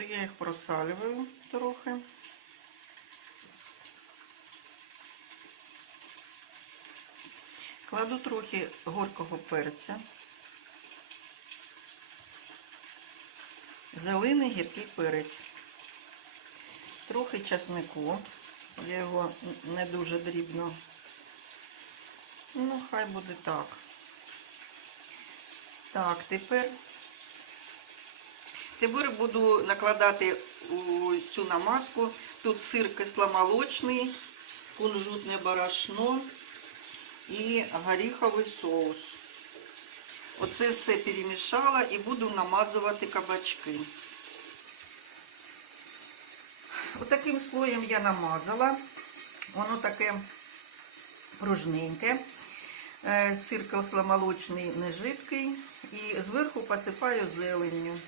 то я їх просалюю трохи. Кладу трохи горького перця. Зелений гіркий перець. Трохи часнику. Я його не дуже дрібно. Ну, хай буде так. Так, тепер Тепер буду накладати цю намазку. Тут сир кисломолочний, кунжутне борошно і горіховий соус. Оце все перемішала і буду намазувати кабачки. Отаким слоєм я намазала. Воно таке пружненьке. Е, Сир кисломолочний не жидкий. І зверху посипаю зеленню.